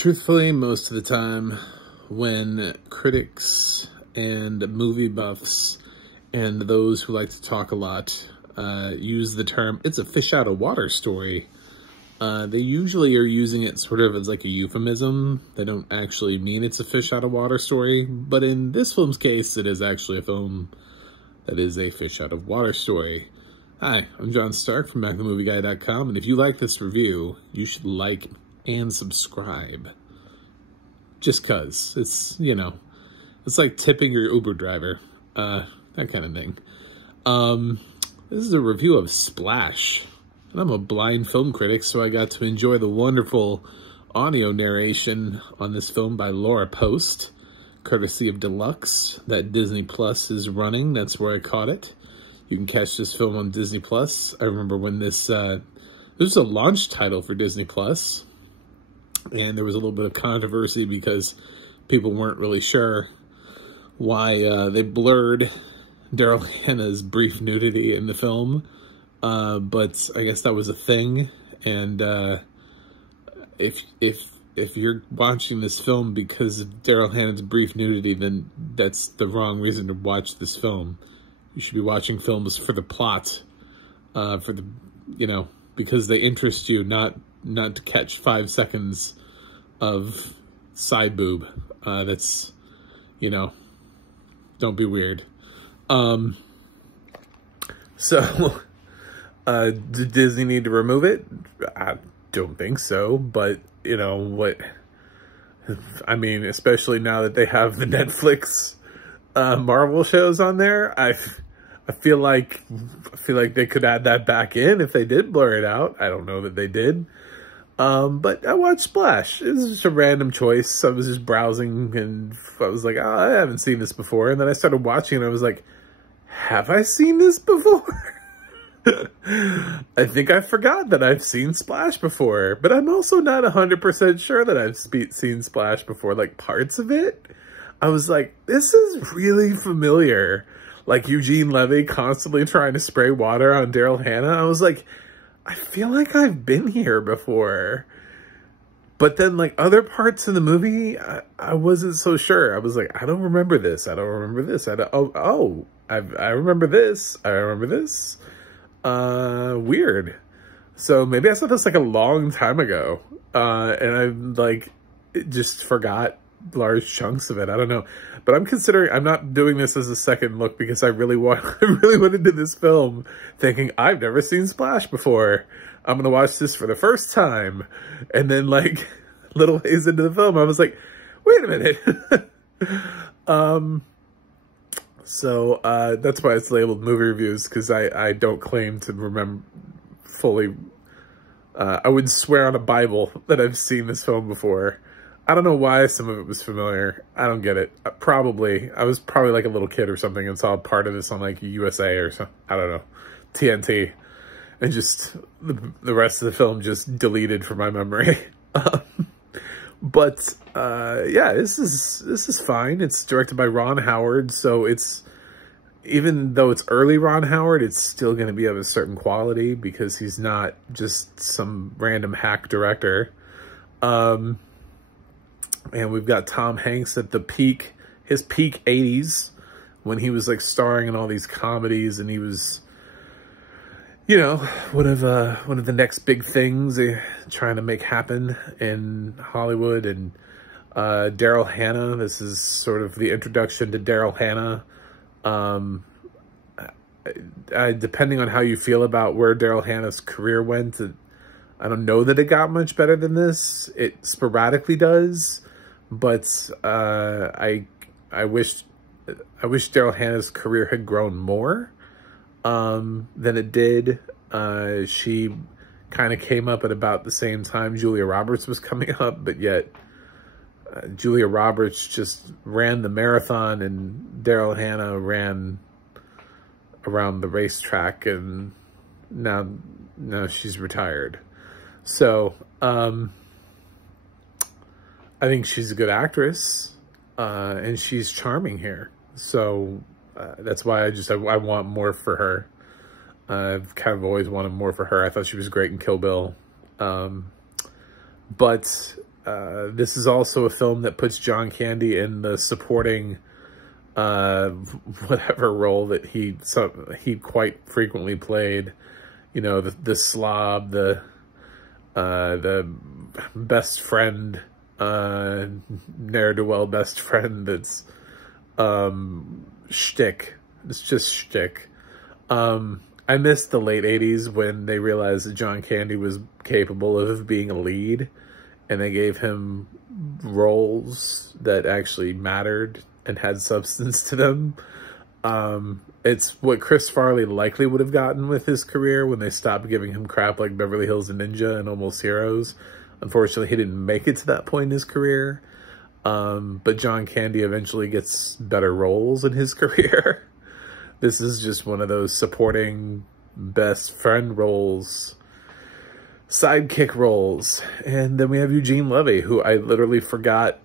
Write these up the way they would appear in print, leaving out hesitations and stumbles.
Truthfully, most of the time when critics and movie buffs and those who like to talk a lot use the term, it's a fish out of water story, they usually are using it sort of as like a euphemism. They don't actually mean it's a fish out of water story, but in this film's case, it is actually a film that is a fish out of water story. Hi, I'm John Stark from BackTheMovieGuy.com, and if you like this review, you should like and subscribe. Just cause. It's, you know, it's like tipping your Uber driver. That kind of thing. This is a review of Splash. And I'm a blind film critic, so I got to enjoy the wonderful audio narration on this film by Laura Post, courtesy of Deluxe, that Disney Plus is running. That's where I caught it. You can catch this film on Disney Plus. I remember when this was a launch title for Disney Plus, and there was a little bit of controversy because people weren't really sure why they blurred Daryl Hannah's brief nudity in the film. But I guess that was a thing, and if you're watching this film because of Daryl Hannah's brief nudity, then that's the wrong reason to watch this film. You should be watching films for the plot, for the, you know, because they interest you, not to catch 5 seconds of side boob. That's, you know, don't be weird. So, did Disney need to remove it? I don't think so, but, you know, what, I mean, especially now that they have the Netflix Marvel shows on there, I feel like they could add that back in if they did blur it out. I don't know that they did. But I watched Splash. It was just a random choice. I was just browsing and I was like, oh, I haven't seen this before. And then I started watching and I was like, have I seen this before? I think I forgot that I've seen Splash before, but I'm also not 100% sure that I've seen Splash before. Like, parts of it, I was like, this is really familiar. Like Eugene Levy constantly trying to spray water on Daryl Hannah. I was like, I feel like I've been here before. But then, like, other parts in the movie, I wasn't so sure. I was like, I don't remember this. I don't remember this. I remember this. I remember this. Weird. So maybe I saw this like a long time ago. And I like just forgot large chunks of it. I don't know. But I'm not doing this as a second look because I really went into this film thinking I've never seen Splash before. I'm going to watch this for the first time. And then like little ways into the film, I was like, wait a minute. So that's why it's labeled movie reviews, because I don't claim to remember fully. I wouldn't swear on a Bible that I've seen this film before. I don't know why some of it was familiar. I don't get it. I was probably like a little kid or something and saw part of this on like USA or something. I don't know. TNT. And just the rest of the film just deleted from my memory. But yeah, this is fine. It's directed by Ron Howard, so it's, even though it's early Ron Howard, it's still going to be of a certain quality because he's not just some random hack director. And we've got Tom Hanks at the peak, his peak 80s, when he was like starring in all these comedies, and he was, you know, one of the next big things trying to make happen in Hollywood. And Daryl Hannah, this is sort of the introduction to Daryl Hannah. Depending on how you feel about where Daryl Hannah's career went, I don't know that it got much better than this. It sporadically does, but I wish Daryl Hannah's career had grown more than it did. She kind of came up at about the same time Julia Roberts was coming up, but yet Julia Roberts just ran the marathon and Daryl Hannah ran around the racetrack, and now she's retired. So I think she's a good actress, and she's charming here. So that's why I want more for her. I've kind of always wanted more for her. I thought she was great in Kill Bill. But this is also a film that puts John Candy in the supporting whatever role that he quite frequently played. You know, the slob, the best friend, ne'er-do-well best friend that's shtick. It's just shtick. I missed the late 80s when they realized that John Candy was capable of being a lead, and they gave him roles that actually mattered and had substance to them. It's what Chris Farley likely would have gotten with his career when they stopped giving him crap like Beverly Hills Ninja and Almost Heroes. Unfortunately, he didn't make it to that point in his career. But John Candy eventually gets better roles in his career. This is just one of those supporting best friend roles, sidekick roles. And then we have Eugene Levy, who I literally forgot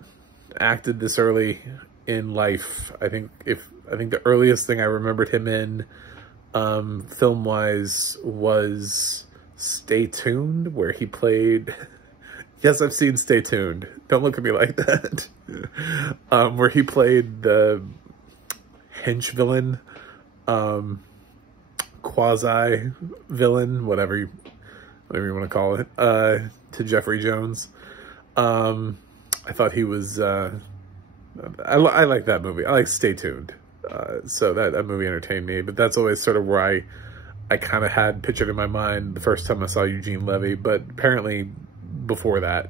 acted this early in life. I think the earliest thing I remembered him in film-wise was Stay Tuned, where he played... Yes, I've seen Stay Tuned. Don't look at me like that. Where he played the hench villain, quasi-villain, whatever you want to call it, to Jeffrey Jones. I thought he was... I like that movie. I like Stay Tuned. So that movie entertained me. But that's always sort of where I kind of had pictured in my mind the first time I saw Eugene Levy. But apparently before that.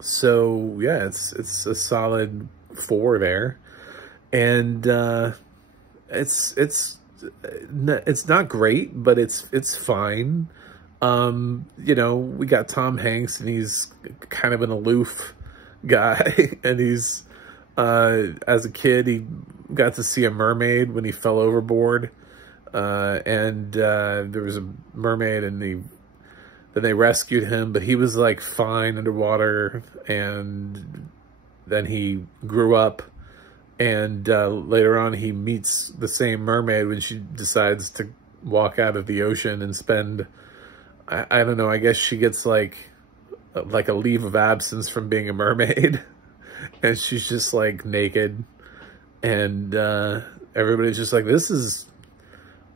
So yeah, it's a solid 4 there. And it's not great, but it's fine. You know, we got Tom Hanks, and he's kind of an aloof guy, and he's as a kid he got to see a mermaid when he fell overboard, and there was a mermaid, and then they rescued him, but he was like fine underwater, and then he grew up, and later on he meets the same mermaid when she decides to walk out of the ocean and spend, I don't know, I guess she gets like a leave of absence from being a mermaid, and she's just like naked, and everybody's just like, this is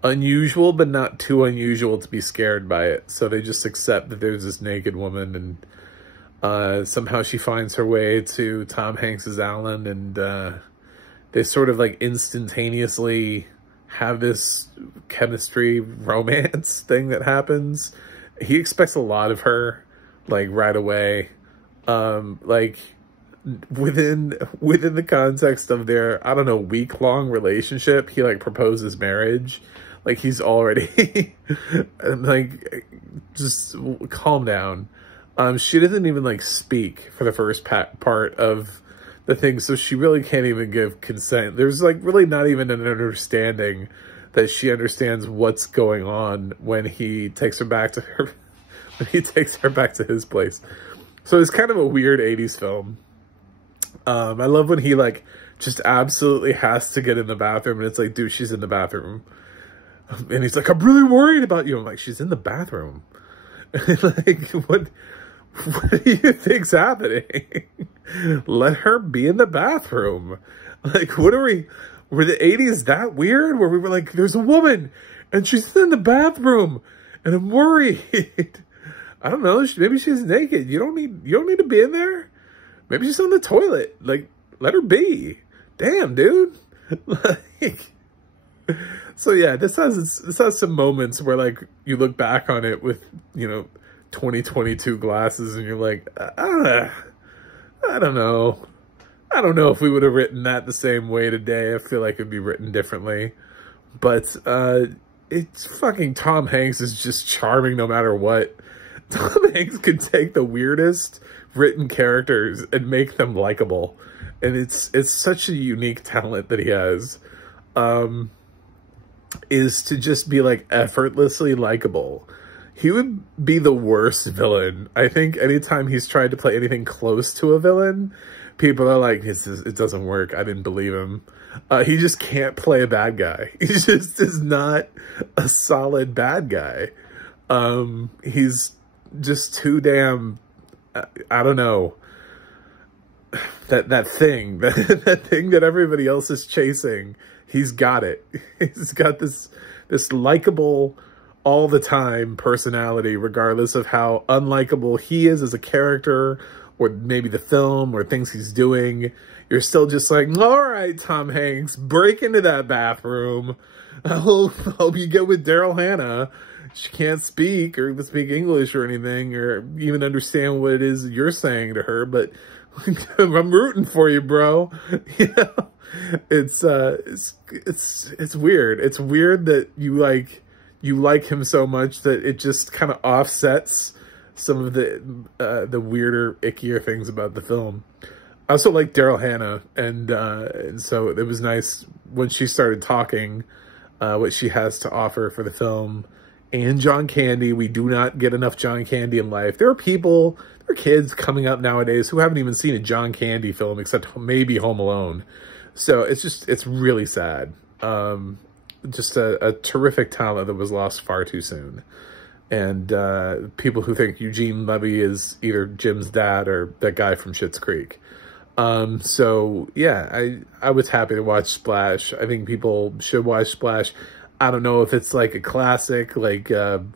unusual, but not too unusual to be scared by it. So they just accept that there's this naked woman, and somehow she finds her way to Tom Hanks's Alan, and they sort of like instantaneously have this chemistry romance thing that happens. He expects a lot of her, like right away, like within the context of their, I don't know, week-long relationship, he like proposes marriage. Like he's already like, just calm down. She doesn't even like speak for the first part of the thing, so she really can't even give consent. There's like really not even an understanding that she understands what's going on when he takes her back to his place. So it's kind of a weird 80s film. I love when he like just absolutely has to get in the bathroom, and it's like, dude, she's in the bathroom. And he's like, I'm really worried about you. I'm like, she's in the bathroom. Like, what do you think's happening? Let her be in the bathroom. Like, were the 80s that weird? Where we were like, there's a woman and she's in the bathroom and I'm worried. I don't know. Maybe she's naked. You don't need to be in there. Maybe she's on the toilet. Like, let her be. Damn, dude. Like, so yeah, this has some moments where like you look back on it with, you know, 2022 glasses, and you're like, I don't know. I don't know if we would have written that the same way today. I feel like it'd be written differently. But it's fucking Tom Hanks is just charming no matter what. Tom Hanks can take the weirdest written characters and make them likable. And it's such a unique talent that he has. Is to just be like effortlessly likable. He would be the worst villain. I think anytime he's tried to play anything close to a villain, people are like, it doesn't work. I didn't believe him. He just can't play a bad guy. He just is not a solid bad guy. He's just too damn I don't know. That thing, that thing that everybody else is chasing, he's got it. He's got this likable all the time personality, regardless of how unlikable he is as a character, or maybe the film or things he's doing. You're still just like, all right, Tom Hanks, break into that bathroom. I hope you get with Daryl Hannah. She can't speak or even speak English or anything, or even understand what it is you're saying to her, but I'm rooting for you, bro. You know, it's weird. It's weird that you like him so much that it just kind of offsets some of the weirder, ickier things about the film. I also like Daryl Hannah, and so it was nice when she started talking what she has to offer for the film. And John Candy, we do not get enough John Candy in life. There are kids coming up nowadays who haven't even seen a John Candy film except maybe Home Alone. So it's really sad. Just a terrific talent that was lost far too soon. And people who think Eugene Levy is either Jim's dad or that guy from Schitt's Creek. So yeah, I was happy to watch Splash. I think people should watch Splash. I don't know if it's like a classic, like, you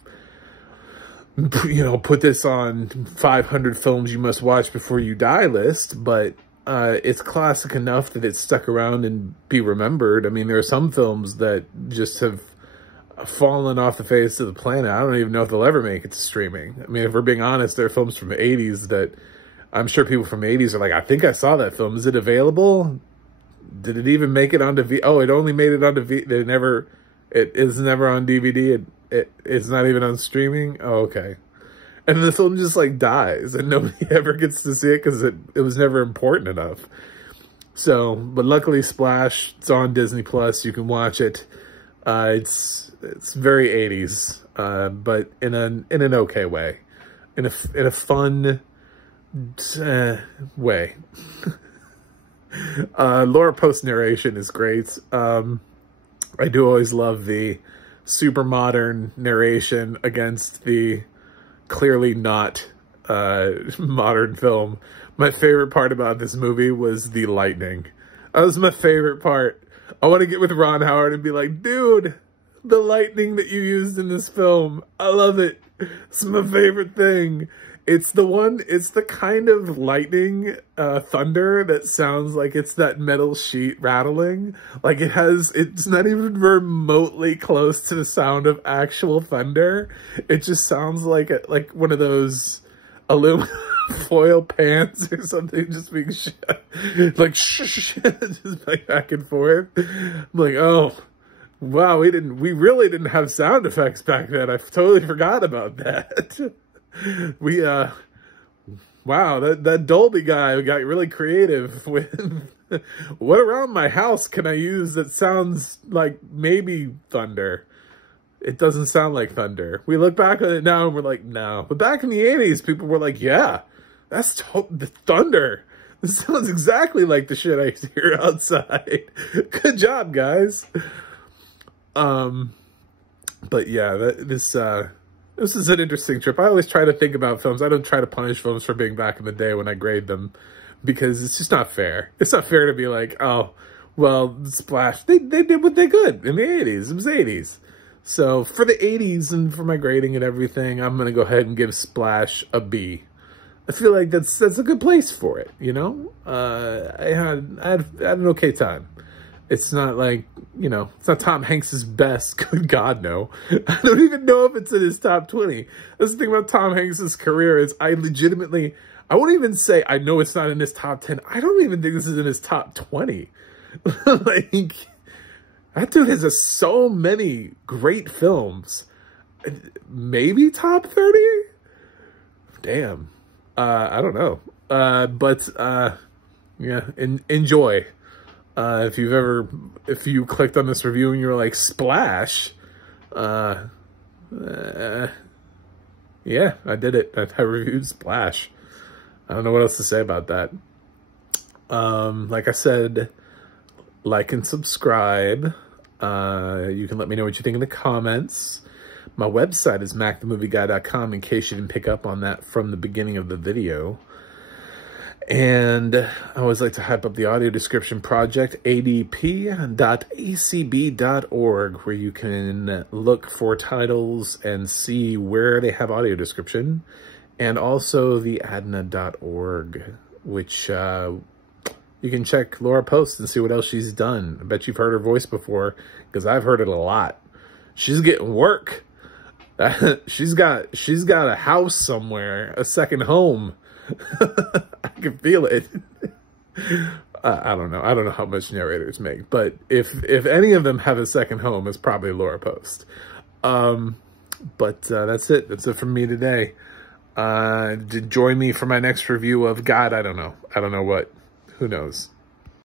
know, put this on 500 films you must watch before you die list, but it's classic enough that it's stuck around and be remembered. I mean, there are some films that just have fallen off the face of the planet. I don't even know if they'll ever make it to streaming. I mean, if we're being honest, there are films from the 80s that I'm sure people from the 80s are like, I think I saw that film. Is it available? Did it even make it onto Oh, it only made it onto it is never on DVD. It's not even on streaming. Oh, okay. And the film just like dies and nobody ever gets to see it because it was never important enough. So, but luckily Splash, it's on Disney Plus. You can watch it. It's very 80s, but in an okay way, in a fun way. Laura Post's narration is great. I do always love the super modern narration against the clearly not modern film. My favorite part about this movie was the lightning. That was my favorite part. I want to get with Ron Howard and be like, dude, the lightning that you used in this film, I love it. It's my favorite thing. It's the kind of lightning, thunder that sounds like it's that metal sheet rattling. Like it's not even remotely close to the sound of actual thunder. It just sounds like one of those aluminum foil pans or something just being like just like back and forth. I'm like, oh, wow, we really didn't have sound effects back then. I totally forgot about that. Wow, that Dolby guy got really creative with what around my house can I use that sounds like maybe thunder? It doesn't sound like thunder. We look back on it now and we're like, no. But back in the 80s, people were like, yeah, that's the thunder. This sounds exactly like the shit I hear outside. Good job, guys. But yeah, this is an interesting trip. I always try to think about films. I don't try to punish films for being back in the day when I grade them, because it's just not fair. It's not fair to be like, oh, well, Splash, they did what they could in the 80s. It was 80s. So for the 80s and for my grading and everything, I'm going to go ahead and give Splash a B. I feel like that's a good place for it, you know? I had an okay time. It's not like, you know, it's not Tom Hanks's best. Good God, no. I don't even know if it's in his top 20. That's the thing about Tom Hanks's career is I won't even say I know it's not in his top 10. I don't even think this is in his top 20. Like, that dude has so many great films. Maybe top 30? Damn. I don't know. Yeah, enjoy. If you clicked on this review and you were like, Splash, yeah, I did it. I reviewed Splash. I don't know what else to say about that. Like I said, like and subscribe. You can let me know what you think in the comments. My website is macthemovieguy.com, in case you didn't pick up on that from the beginning of the video. And I always like to hype up the audio description project, adp.acb.org, where you can look for titles and see where they have audio description. And also the adna.org, which you can check Laura posts and see what else she's done. I bet you've heard her voice before, because I've heard it a lot. She's getting work. She's got a house somewhere, a second home. I can feel it. I don't know. I don't know how much narrators make, but if any of them have a second home, it's probably Laura Post. But that's it. That's it from me today. Join me for my next review of God. I don't know what. Who knows?